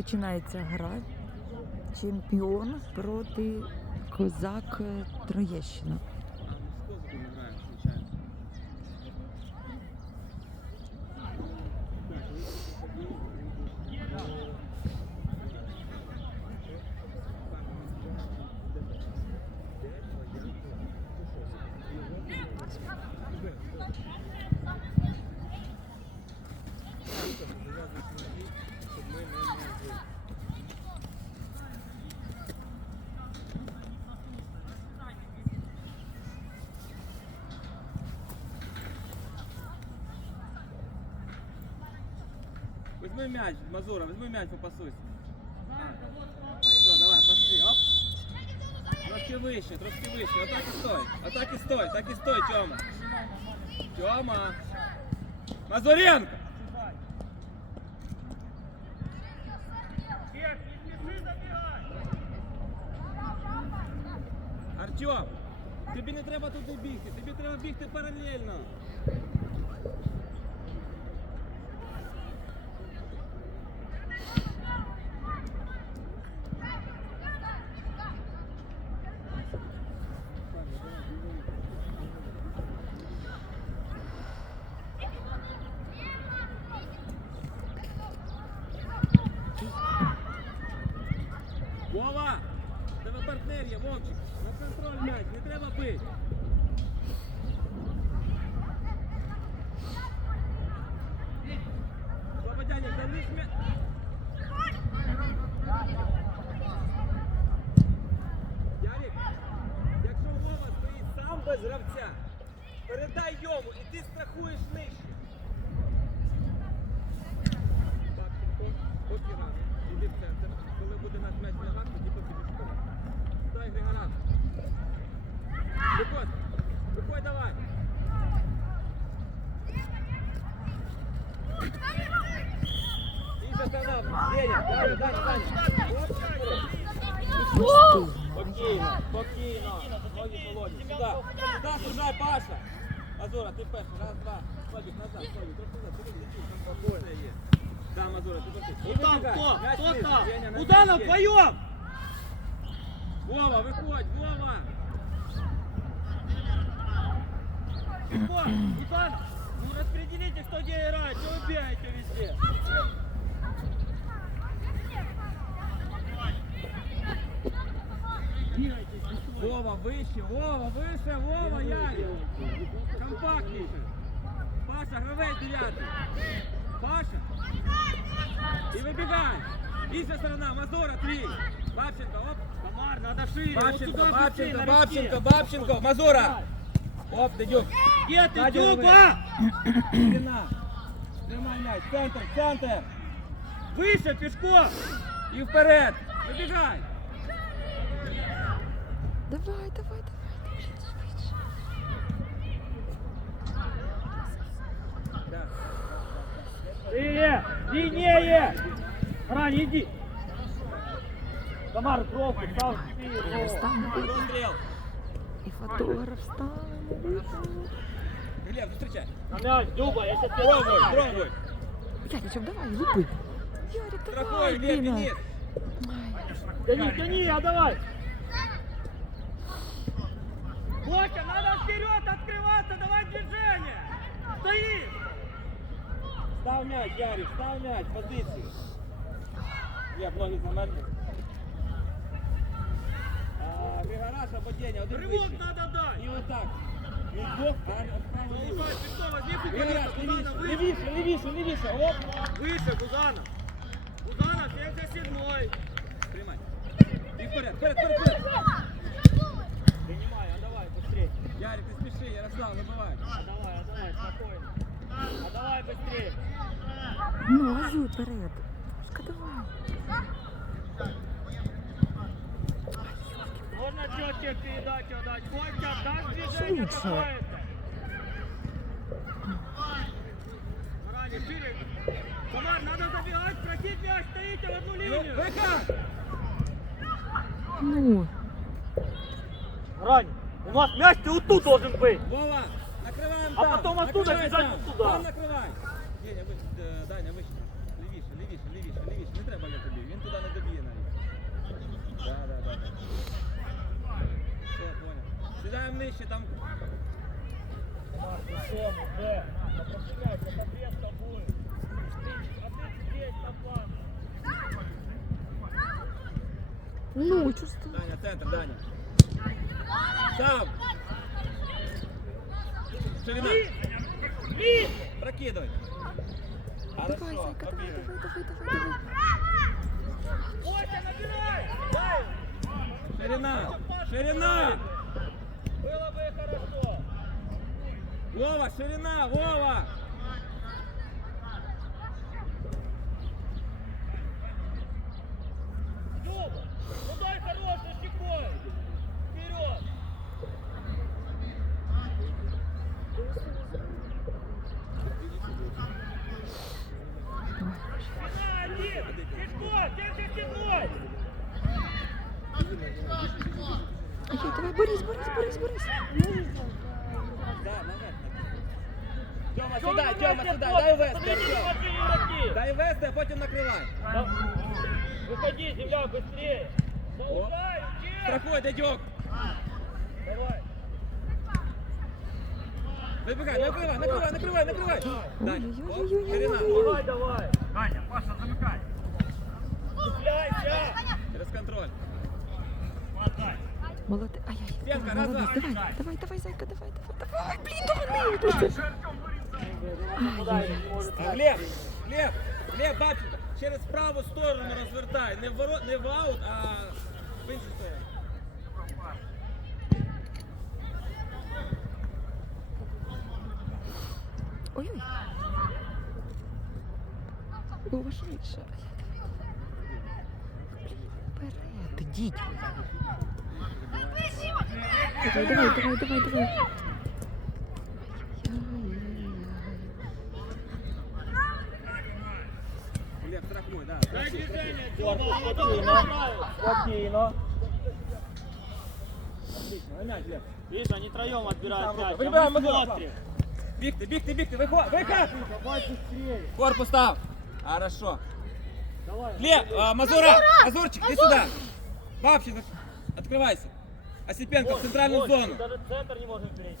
Починається гра. Чемпіон проти козак е, Троєщина. Возьми мяч, Мазура, возьми мяч, попасуйся. Все, давай, пошли, оп. Трошки вище, трошки вище. Отак і стой. Отак і стой, так і стой, Тьома. Тьома. Мазуренко! Артем, тобі не треба туди бігти, тобі треба бігти паралельно. Вова! Тебе партнер є, Вовчик. На контроль м'яч, не треба бити. холодні. Сюди. Сюди, сюди, Паша. Азура, ти перший. Раз, два. Слабик, назад, Слабик. Трошки назад. Ти летиш, там спокійно є. Да, Мазура, ти перший. Кто там, Вибігай. кто? М'яч Кто вниз. там? Деня, на Куда нам м'ячі. вдвоем? Вова, виходь, Вова! Легко. Иван, ну распределите, кто где играет. Что вы бегаете везде? Вова, вище, Вова, вище, Вова, Ярик! Компактніше! Паша, гравець дев'ятий! Паша! І вибігай! Інша сторона, Мазура, твій! Бабченко, оп! Комар, надо шире. вот Бабченко, сюда быстрее, Бабченко, на Бабченко, ручке. Бабченко, Мазура! Оп, Дедюк! Где ты, Надя, Дюба? Ширина! Тримай м'яч, центр, центр! Выше, пешком. І вперед! Вибігай! Давай, давай, давай. швидше. Да. Шире, длиннее. Рань, иди. Комар, пробуй, стал Стане Розстріл! і фотограф стане. Глеб, зустрічай! На мяч, Дюба, я сейчас Пробуй, пробуй! Яричок, давай, лупи. Ярик, давай, Страхуй, Глеб, блін. Денис! Ай, Тяни, тяни, а давай. Бося, надо вперед открываться, давай движение. Стоит. Став м'яч, Ярик, став м'яч, позицію. Глеб, ноги замерзли. А, Григораш або Деня, один Рывок вище. надо дать. І отак. Не вдвох, а право ліво. Давай, Пескова, возьми Григораш, Гузана, лівіше, выше. лівіше, лівіше, лівіше. Оп. Выше, Гузана. Гузана, 77-й. Тримай. І вперед, вперед, вперед, вперед. Ярик, не спіши, Ярослав, забивай. А давай, а давай, спокойно. А давай быстрее. Ногою вперед. Шка, давай. Можно четкие передачи отдать. Бойко, отдашь движение какое-то. Ранее, шире. Комар, надо забегать, просить мяч, стоите в одну линию. Вихар! Ну, Рань, у нас мяч ты вот тут должен быть. Вова, накриваємо А там. потом оттуда накривай бежать там. вот туда. Там накривай. Деня, вище, е, Даня, вище. Лівіше, лівіше, лівіше, лівіше. Не треба я тобі. Він туди не доб'є навіть. Да, да, да. да. Все, понял. Сідаємо нижче, там Тему, Б. Попрощайся, подвеска будет. А ты здесь, на план. Ну, чувствую. Даня, центр, Даня. Сам. Ширина. Прокидывай. Давай, Хорошо, зайка, давай, побегай. давай, давай, давай, давай. Костя, набирай! Дай! Ширина. Ширина. Было бы хорошо. Вова, ширина, Вова. Люба, ну дай хороший щекой. Вперед! Спина один! Тяжко! Тяжко тянуть! Ай, давай, борись, борись, борись, борись. Да, наверх. Тьома, сюди, Тьома, сюди. Дай вести, Подойди, Артем. ваши игроки! Дай вести, а потім накривай. Да. Выходи, земля, быстрее! Получай, учи! Страхуй, дядьок. Давай! Вибігай, накривай, накривай, накривай, накривай. Дань, оп, ширина. Давай, давай! Аня, Паша, замыкай! Цепляйся! Через контроль. Хватай! Молодець. Ай, ай, Стенка, давай, раз, молодець, два. давай, давай, давай, зайка, давай, давай, давай. Блін, догони тут. А, Глеб, Глеб, Бабченко, через праву сторону розвертай. Не в, воро- не в аут, а в іншу сторону. Ой-ой. Вова, швидше. Вперед. Давай, давай, давай, давай, давай. Спокойно! Отлично, на мяч, Глеб. Видно, они троем отбирают мяч, а Выбираем, мы выбираем. смотрим! Бігти, бігти, бігти, виход, виход! Давай быстрее! Корпус став. Хорошо. Давай! Глеб, а, Мазура, Мазурчик, иди сюда. Бабченко, открывайся. Осипенко, в центральную Ой, зону. Даже центр не можем перейти.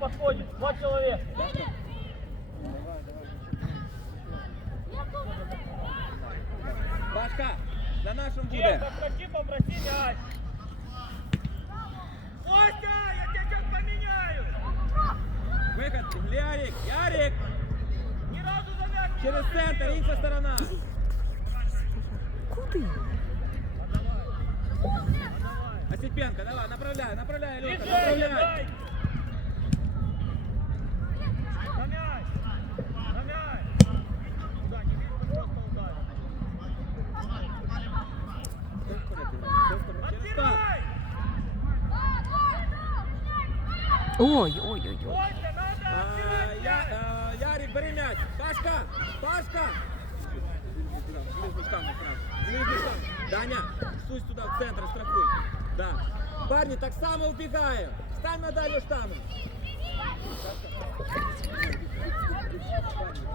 Подходишь? Два человека! Пашка, на нашем Дед, буде. попроси, попроси мяч! Костя, я тебя сейчас поменяю! Виход, Ярик, Ярик. Ни разу за мяч Через центр, інша сторона. Куди? Осипенко, давай, направляй, направляй, Движение, направляй. дай! На мяч! На мяч! Куда, не видно, просто ударил. Через пас. Отбирай! Ой, ой, ой, ой. Костя, надо А, отбирать Я, мяч! А, Ярик, бери мяч. Пашка, Пашка. Даня, сусь туда в центр, страхуй. Да. Парни, так само убегаем. Стань на дальнюю штангу. Давай,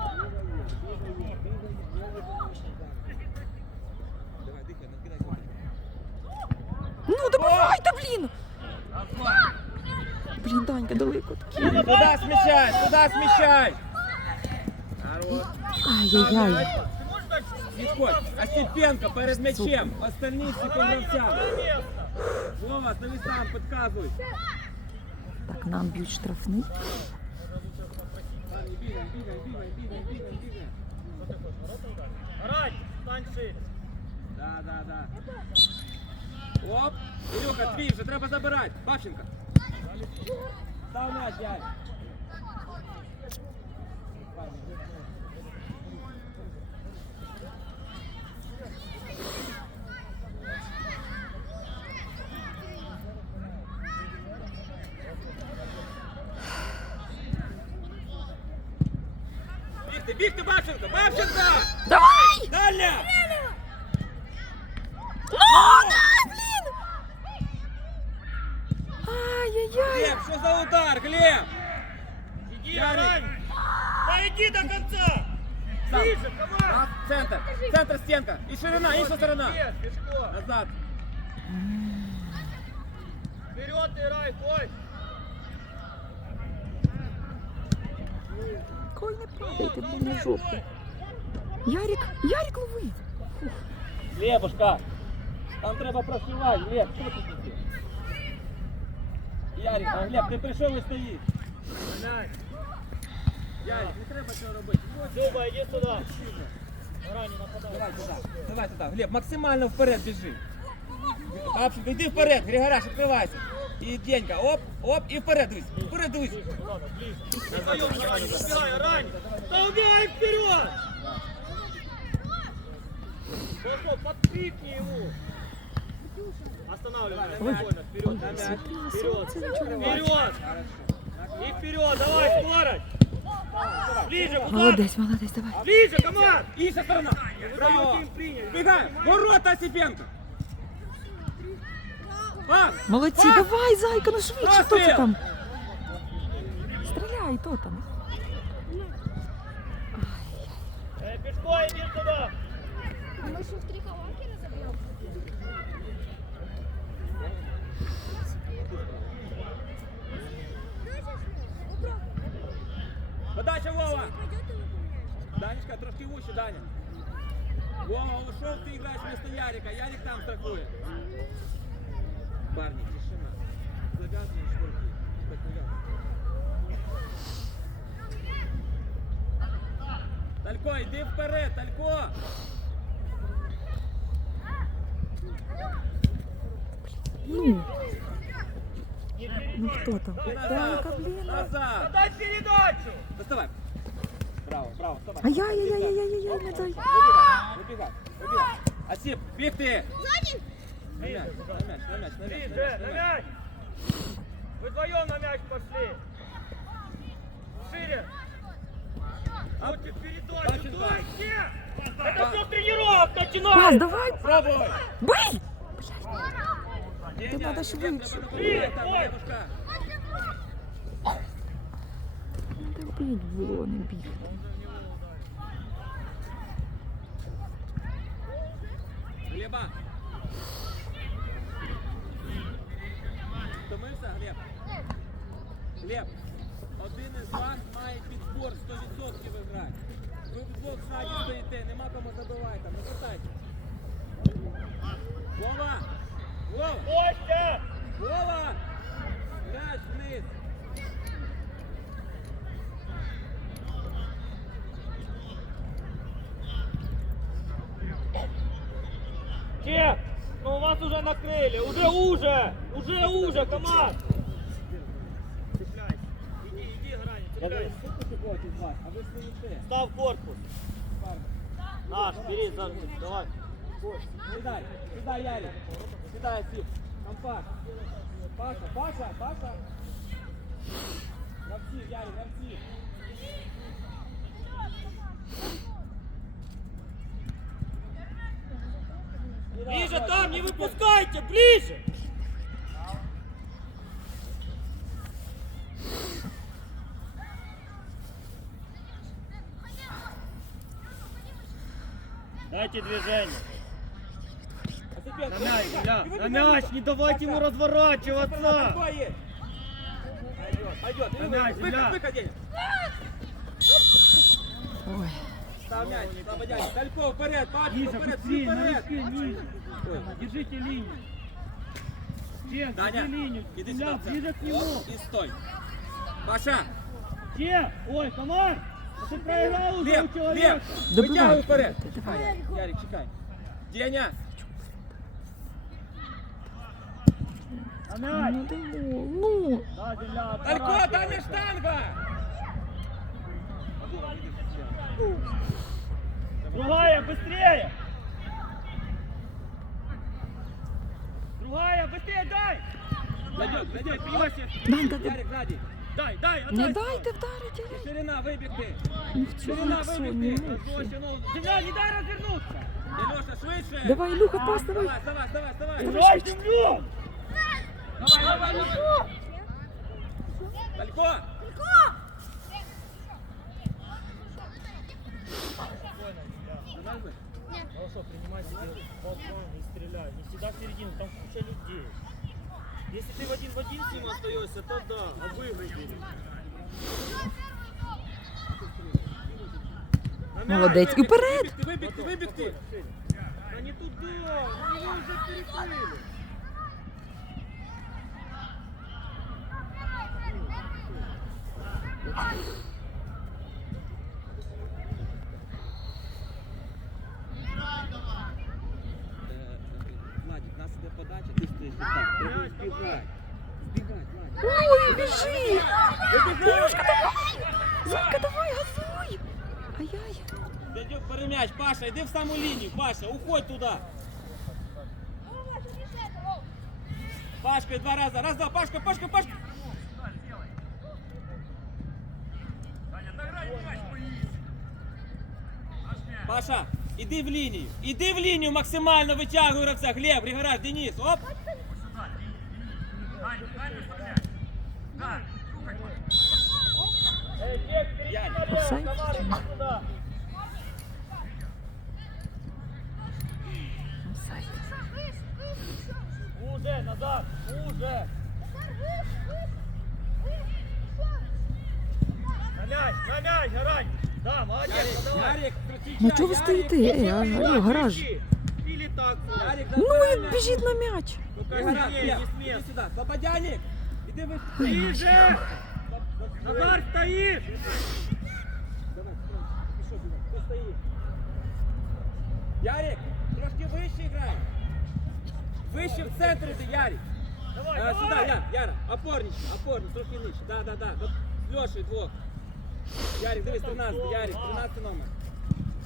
Туда смещай, туда смещай. Хорош. Ай-яй-яй. Ты можешь дать Відходь. Осипенко перед м'ячем. Остальні всі по Ранее гравцям. второе место! Вова, тобі сам підказуй. Так, нам б'ють штрафний. Парни, бігаємо, бігаємо, бігаємо, бігаємо, бігаємо, бігаємо. Что ты хочешь, ворота ударить? Орать! Стань шире! Да, да, да. Оп. Ілюха, твій, вже треба забирати. Бабченко. Став м'яч, Ярик. Бігти, бігти, Бабченко, Бабченко! Давай! Дальня! что за удар, Глеб? Иди, Ярик. Арань! Да иди до конца! Сам. Ближе, команд! А, центр, центр, стенка. И ширина, инша сторона. Нет, Пешко! Назад. Вперед играй, Коль! Коль, не падайте, блін, на жопу. Ярик, Ярик лови. Глебушка, там треба прошивати, Глеб, що ти тут? Ярик, а Глеб, ти прийшов і стоїш. Мяч! Ярик, не треба цього робити. Люба, иди сюда! Арань, не нападай! Давай туди, давай туди. Глеб, максимально вперед біжи. Абсолютно, йди вперед, Григоряш, відкривайся. І Денька, оп, оп, і вперед дусь, вперед дусь. Ладно, ближе! Не вдвоем, Арань, не убегай, Арань! Да убегай вперед! Босо, подкрикни ему! Останавливай, Ой, спокойно, вперед, ой, на мяч, зацепило вперед, солнце, ничего не вперед, и вперед, давай, скорость, ближе, куда? Молодець, молодець, давай. Ближе, команд! Інша сторона. Браво. Даете им принять. Бігай, ворота Осипенко. Пас. Молодці, Пас. давай, зайка, ну швидше, хто це Постріл! там? Стріляй, то там. Э, Пешко, иди сюда! Мы еще в три колонки разобьем. Подача Вова. Данечка, трошки вище, Даня. Вова ушел, ты играешь вместо Ярика. Ярик там страхует. Парни, тишина. Завязываем шнурки. Так не надо. Талько, йди вперед, Талько! Ну, ну хто там? І назад! Зайка, блін. Назад! Дай передачу! Доставай! Браво, браво, вставай! Ай-яй-яй-яй-яй-яй, не дай. Вибігай, вибігай, вибігай! Осип, бігти! Сзади! На мяч, на мяч, на мяч, на мяч, на Ближе, мяч, на на мяч. мяч! Вы вдвоем на мяч пошли! Шире! А, Вот передачу, Пащенко. дайте! Па- Это все тренировок Пас, начинается! давай. Пробуй! Бий! Ой. дедушка. Треба бить було, не бігти. Глеба! Втомився, Глеб? Глеб, один із вас має підбор 100% виграти. Ви вдвох ззаді стоїте, нема кому забивати, там, не питайте. Вова! Вова! Че? Ну вас уже накрыли, уже уже! Уже уже, команд! Цепляйся. Иди, иди, Грани, Я думаю, цепляйся. скільки когось із вас, а ви стоїте. Став корпус. Наш, бери, за- давай. Сідай, сідай, Ярик. Сідай, Сіп. Компакт. Паша, Паша, Паша. Гравці, Ярик, гравці. там, не выпускайте, ближе! Дайте движение. Осипенко, На мяч, вибігай, Илья, і на вибігай, мяч, вибігай. не давайте ему Пойдет, разворачиваться. пойдет. Пойдет, На мяч, выход, Илья. выход, Деня. Ой. Став мяч, слабо Дядя. Далько, вперед, Пашко, Ниже, вперед, всі быстрее, вперед. налегке, ниже. Ой. Держите линию. Че, Даня, держи линию. іди Илья, сюди. в ближе центр. к нему. Оп, І стой. Паша, Че? Ой, команд! Ты проиграл уже у Лев, человека. Лев, Добивай. витягуй вперед. Давай. Ярик, Ярик, чекай. Деня, На мяч. Ну, дамо, ну. Да, земля, Далько, отворачивайся. там є штанга. Другая, быстрее! Дай, дай, дай. Ярик, сзади. Дай, дай, отдай! Не дайте вдарити, ай. Ширина, вибігти. Ну в цьому Ширина, Соня, вибігти. ну. Костя, ну, земля, не дай развернуться! Ілюша, швидше. Давай, Ілюха, пас, давай. Давай, давай, давай, давай. Дай землю! Давай, давай, давай. Далько! Спокойно, бля. Нормально? Хорошо, принимай себе балкон и стреляй. Не всегда в середину, там куча людей. Если ты в один в один с ним остаешься, то да, обыгрывай. На мяч, Молодець. І вперед! Вибігти, вибігти, вибігти! Да не туда, ну его уже перекрыли. Паша, йди в саму лінію, Паша, уходь туди. Пашка, два рази, раз, два, Пашка, Пашка, Пашка. Паша, іди в лінію, іди в лінію, максимально витягуй гравця. Глеб, Григораш, Денис, оп. Эй, Гек, перейди Ярик. налево, Офсайд? Тамара, иди сюда. Офсайд. Ну чого ви Ярик. стоїте? Ей, а, алло, гараж. Или так. Ярик, Ну забирай і м'яч. біжіть на м'яч. Ну-ка, Не Гараж, смей, Глеб, не смей. іди сюди. Слободяник, іди ви. Ближе. Назар, стоишь. Давай, пішов, бігом. Хто стоїть? Ярик, трошки вище грай. Вище в центр іди, Ярик. Давай, Е, Сюди, давай. Яр, Яра, опорнички, опорник, трохи нижче. Да, да, да. От З Льошею двох. Ярик, дивись, 13, Ярик, 13 номер.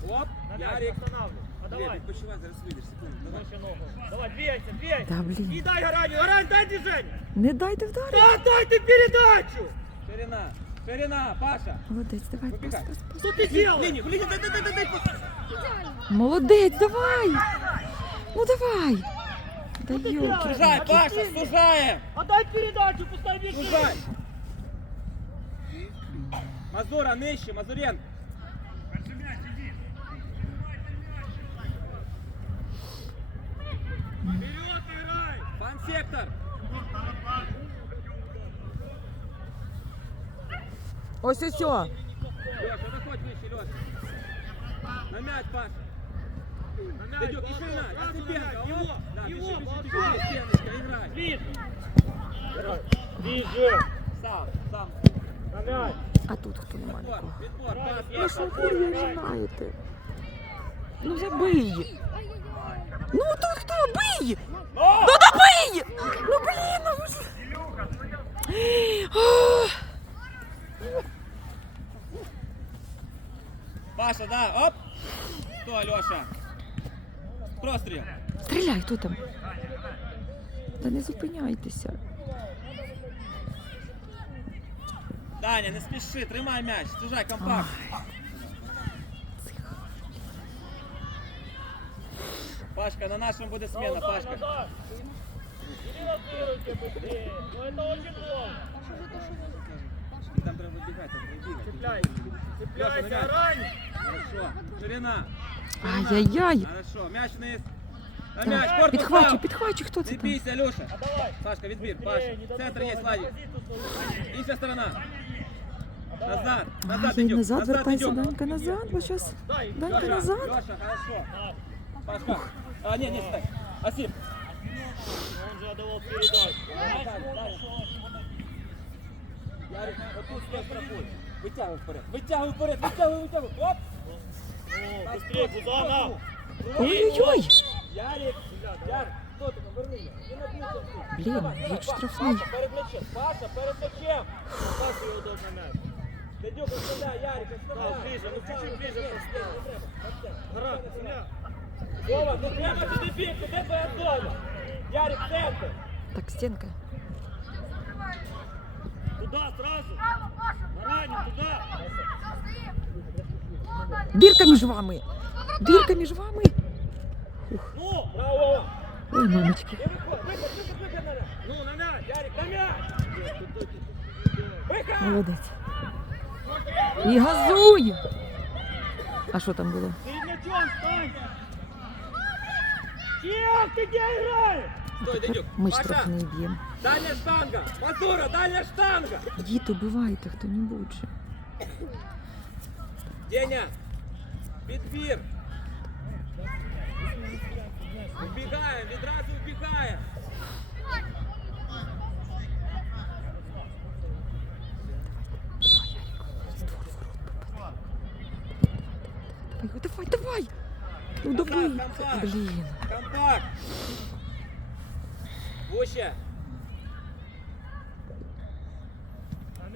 Оп, На мяч Ярик. останавливай. А Глеб, давай. відпочивай, зараз вийдеш, секунду. Давай. Выше ногу. Давай, двигайся, двигайся. Та блін. И дай Гарань, Гарань, дай движение. Не дайте вдарити. Да, дай ты передачу. Ширина, ширина, Паша. Молодець, давай, пас, Вибігай. пас, пас. Что ты В делаешь? лінію, в лінію, дай, дай, дай, дай, дай. Молодець, давай! Ну давай! Да ёлки. Сужай, Паша, сужаем. Отдай передачу, пускай бежит. Сужай. Мазура нижче, Мазуренко. Вперед играй. Фан-сектор. Ось ось. Леша, заходь выше, Леша. На мяч, Паша. На мяч, Дадёк, и Балкон, ширина, оп. Его, Да, его, Балкон. стеночка, играй. Ближе. Ближе. Сам, сам. На мяч. А тут хто нема Подбор, нікого. Ну ви знаєте? Ну забий! Ну тут хто? Бий! Ну добий! Ну блін, ну. Ах, Паша, да, оп. Что, Леша? Прострел. Стріляй, хто там? Та не зупиняйтеся. Даня, не спеши, тримай мяч, сужай компакт. Пашка, на нашем буде смена, Назад, Пашка. назад. Перелатируйте быстрее. Ну это очень плохо. Там треба вибігати, там треба бігати. Цепляй. Леша, Цепляйся, на мяч. Гарань. Хорошо. Ширина. Ай-яй-яй. Хорошо. Мяч вниз. На мяч, Так, корпус підхвачу, сам. підхвачу, хто це Не там? бійся, Леша. А давай. Сашка, відбір, Быстрее, Паша. не Центр є, додумывай, на Владик. позицию свою. Інша сторона. Давай. Назад. Назад Ай, идем. назад вертайся, идем. Данька, назад, бо щас... Дай. Данька, Леша, назад. Леша, хорошо. На. Пашка. А, не, не, стой. Асип. Он же отдавал передачу. Ярик, отут стой, страхуй. Витягуй вперед. Витягуй вперед, витягуй, витягуй. Оп. О, быстрее, Бузана. Ой-ой-ой! Ярик, Ярик, хто ти там, верни його. Він об'їхав тут. Блін, Давай, як давай, штрафний. Паша, перед м'ячем. Паша, перед м'ячем. Пас его дал на мяч. Дядюк, оставляй, Ярик, оставляй. Так, ближе, ну чуть-чуть ближе Не поставь. треба, не треба. Гра, земля. Вова, ну прямо туди бігти, де твоя зона? Ярик, центр. Так, стінка. Туда сразу. Гарань, туда. Дірка між вами! Дірка між вами! Ну, Браво, Вова. Ой, мамочки. І виходь, виходь, виходь, виходь на мяч. ну, на мяч. Ярик, на мяч. Нет, тут- тут- тут- тут- Вихай! Молодець. І газуй! А що там було? Перед мячом стань! Чел, ты где играешь? Стой, Денюк. Ми ж Паша, трохи не б'ємо. дальня штанга! Мазура, дальня штанга! Діти, убивайте хто-небудь. же. Деня! Підбір! Убігаємо, відразу убігаємо! Давай, давай, давай! Ну. Контакт. Блін. Контакт!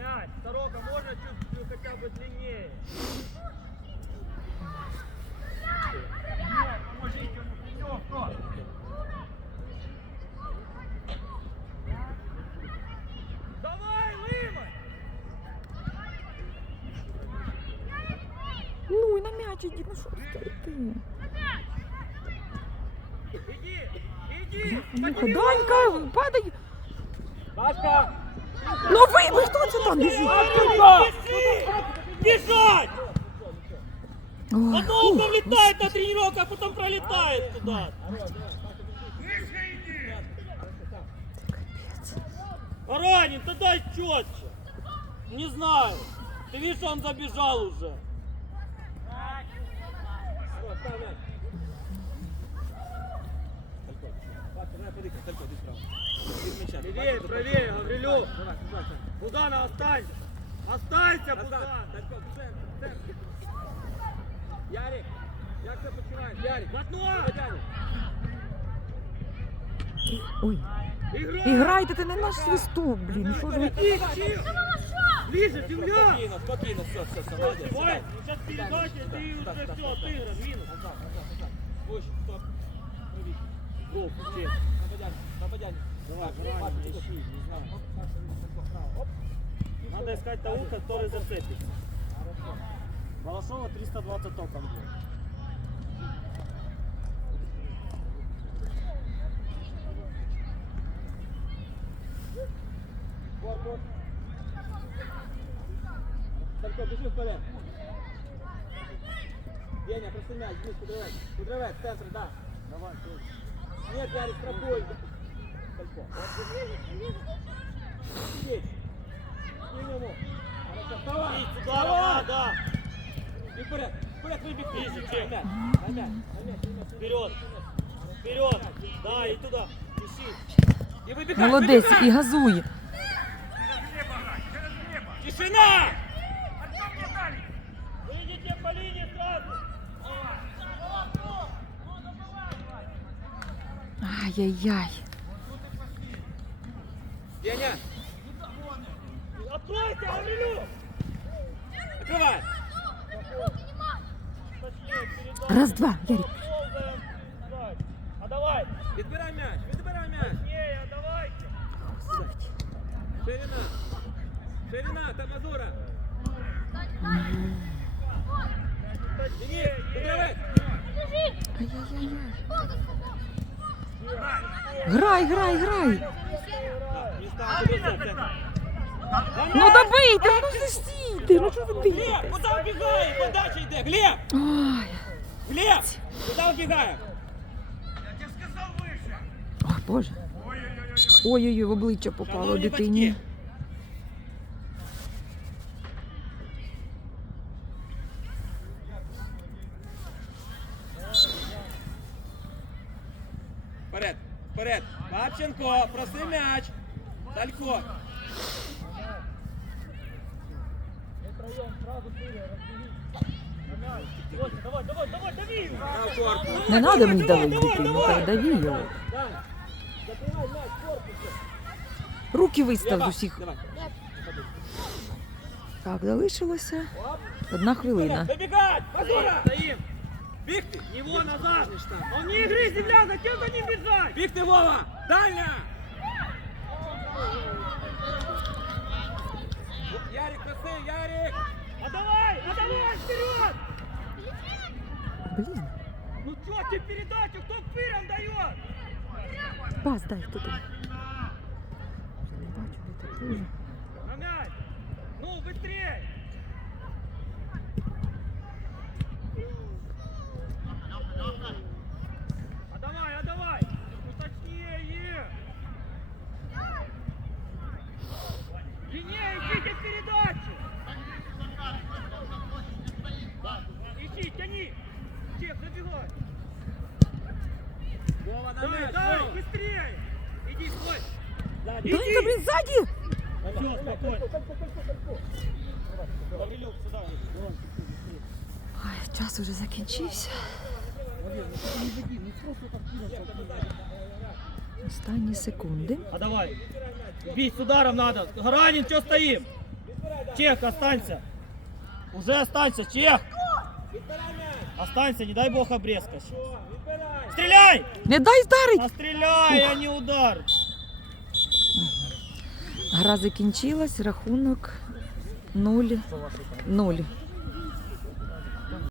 Мяч. Сорока, можно чуть хотя бы длиннее? Данька, падай! Ну ви, ви хто це там біжить? Бежать! Ой, А то он влетает на тренировку, а потом пролетает туда. Ранен, да дай четче. Не знаю. Ты видишь, он забежал уже. Левее, правее, Гаврилюк. Будана, останься. Останься, Будан. Ярик, як ти почуваєш? Ярик, Матно! Ой. Іграйте ти не наш свисток, блін. Що ж ви? Ближе, земля! Спокійно, спокійно, все, все, все, молодець. Давай, сейчас передача, ты уже все, отыгран, минус. Вуще, стоп. Гол, чел. Надо искать того, который зацепится. Балашова 320 током вот. Салько, біжи вперед. Деня, просто мяч, вниз, кудровець. Кудровець, центр, да. Давай, Нет, Ярик, страхуй. Салько. Сидеть. Скинь ему. Хорошо, вставай. Бить сюда, да, да. И вперед, выбег. Да, и туда. Молодець, і газуй. Тишина! Ай-яй-яй. Деня, Откройте, Гаврилюк. открывай. Раз, два, Ярик. А давай. Відбирай мяч, відбирай мяч. Точнее, а давайте. Ширина. Ширина, та Мазура. Точнее, Кудровець. Ай-яй-яй. Грай, грай, грай. Ну добийте, ну стійте, ну що ви Глеб, дивитесь? куди вбігає? Подача йде. Глеб, Ой, Глеб, куди вбігає? Ой, Боже. Ой-ой-ой, в обличчя попало дитині. Далько, проси м'яч. Далько. Не надо мне давить, давай, ну дави его. Руки вистав усіх. Так, залишилося одна хвилина. Добігать! Мазура! Стоим. Бігти! Его назад. Он не игры, земля, зачем за ним бежать? Бігти, Вова! Дальня! Ярик, проси, Ярик! А давай, а давай, вперед! Блін, Ну что тебе передачу, кто пыром дает? пас дай туди. Не бачу, де ти дуже. час уже закінчився. Останні секунди. А давай. Бить с ударом надо. Гаранин, что стоим? Чех, останься. Уже останься, Чех. Останься, не дай бог обрезка. Стреляй! Не дай вдарить! А стреляй, а не удар. Гра закінчилась, рахунок 0-0.